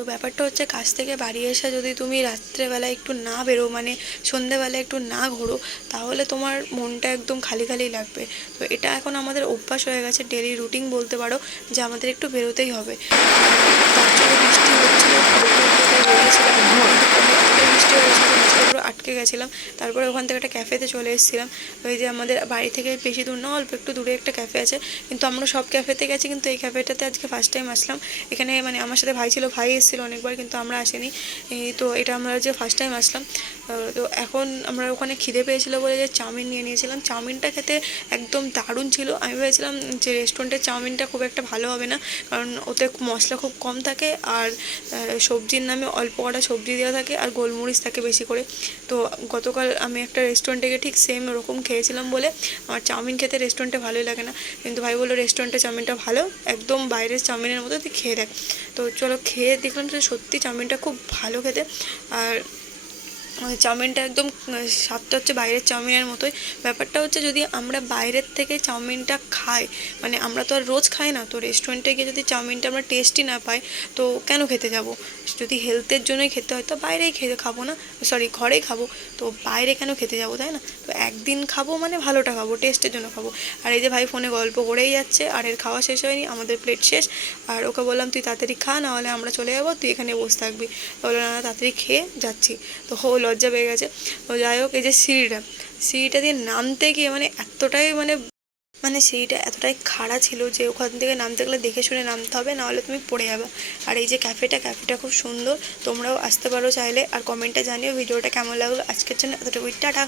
তো ব্যাপারটা হচ্ছে কাজ থেকে বাড়ি এসে যদি তুমি রাত্রেবেলা একটু না বেরো মানে সন্ধেবেলা একটু না ঘোরো, তাহলে তোমার মনটা একদম খালি খালি লাগবে। তো এটা এখন আমাদের অভ্যাস হয়ে গেছে ডেলি রুটিন বলতে পারো যে আমাদের একটু বেরোতেই হবে। বৃষ্টি বৃষ্টি গেছিলাম। তারপরে ওখান থেকে একটা ক্যাফেতে চলে এসেছিলাম। ওই যে আমাদের বাড়ি থেকে বেশি দূর না, অল্প একটু দূরে একটা ক্যাফে আছে। কিন্তু আমরা সব ক্যাফেতে গেছি, কিন্তু এই ক্যাফেটাতে আজকে ফার্স্ট টাইম আসলাম। এখানে মানে আমার সাথে ভাই ছিল, ভাই এসেছিল অনেকবার, কিন্তু আমরা আসিনি। তো এটা আমরা যে ফার্স্ট টাইম আসলাম। তো এখন আমরা ওখানে খিদে পেয়েছিলো বলে যে চাউমিন নিয়ে নিয়েছিলাম। চাউমিনটা খেতে একদম দারুণ ছিল। আমি ভেবেছিলাম যে রেস্টুরেন্টের চাউমিনটা খুব একটা ভালো হবে না, কারণ ওতে মশলা খুব কম থাকে আর সবজির নামে অল্প কটা সবজি দেওয়া থাকে আর গোলমরিচ থাকে বেশি করে। তো গতকাল আমি একটা রেস্টুরেন্টে গিয়ে ঠিক সেম ওরকম খেয়েছিলাম বলে আমার চাউমিন খেতে রেস্টুরেন্টে ভালোই লাগে না। কিন্তু ভাই বলল রেস্টুরেন্টে চাউমিনটা ভালো, একদম বাইরের চাউমিনের মতো, তুই খেয়ে দেখ। তো চলো, খেয়ে দেখলাম যে সত্যি চাউমিনটা খুব ভালো খেতে। আর চাউমিনটা একদম স্বাদটা হচ্ছে বাইরের চাউমিনের মতোই। ব্যাপারটা হচ্ছে যদি আমরা বাইরের থেকে চাউমিনটা খাই মানে আমরা তো আর রোজ খাই না, তো রেস্টুরেন্টে গিয়ে যদি চাউমিনটা আমরা টেস্টই না পাই, তো কেন খেতে যাব? যদি হেলথের জন্যই খেতে হয়, তো বাইরেই খেতে খাব না সরি ঘরেই খাব, তো বাইরে কেন খেতে যাব, তাই না? তো একদিন খাব মানে ভালোটা খাব টেস্টের জন্য খাব। আর এই যে ভাই ফোনে গল্প করেই যাচ্ছে, আর এর খাওয়া শেষ হয়নি, আমাদের প্লেট শেষ। আর ওকে বললাম, তুই তাড়াতাড়ি খা নাহলে আমরা চলে যাব, তুই এখানে বসে থাকবি। বলল, না তাড়াতাড়ি খেয়ে যাচ্ছি। তো হো লজ্জা পেয়ে গেছে। তো যাই হোক, এই যে সিঁড়িটা সিঁড়িটা দিয়ে নামতে গিয়ে মানে এতটাই মানে মানে সিঁড়িটা এতটাই খাড়া ছিল যে ওখান থেকে নামতে গেলে দেখে শুনে নামতে হবে নাহলে তুমি পড়ে যাবে। আর এই যে ক্যাফেটা ক্যাফেটা খুব সুন্দর, তোমরাও আসতে পারো চাইলে। আর কমেন্টটা জানিও, ভিডিওটা কেমন লাগল? আজকের জন্য এতটুকুই, টাটা!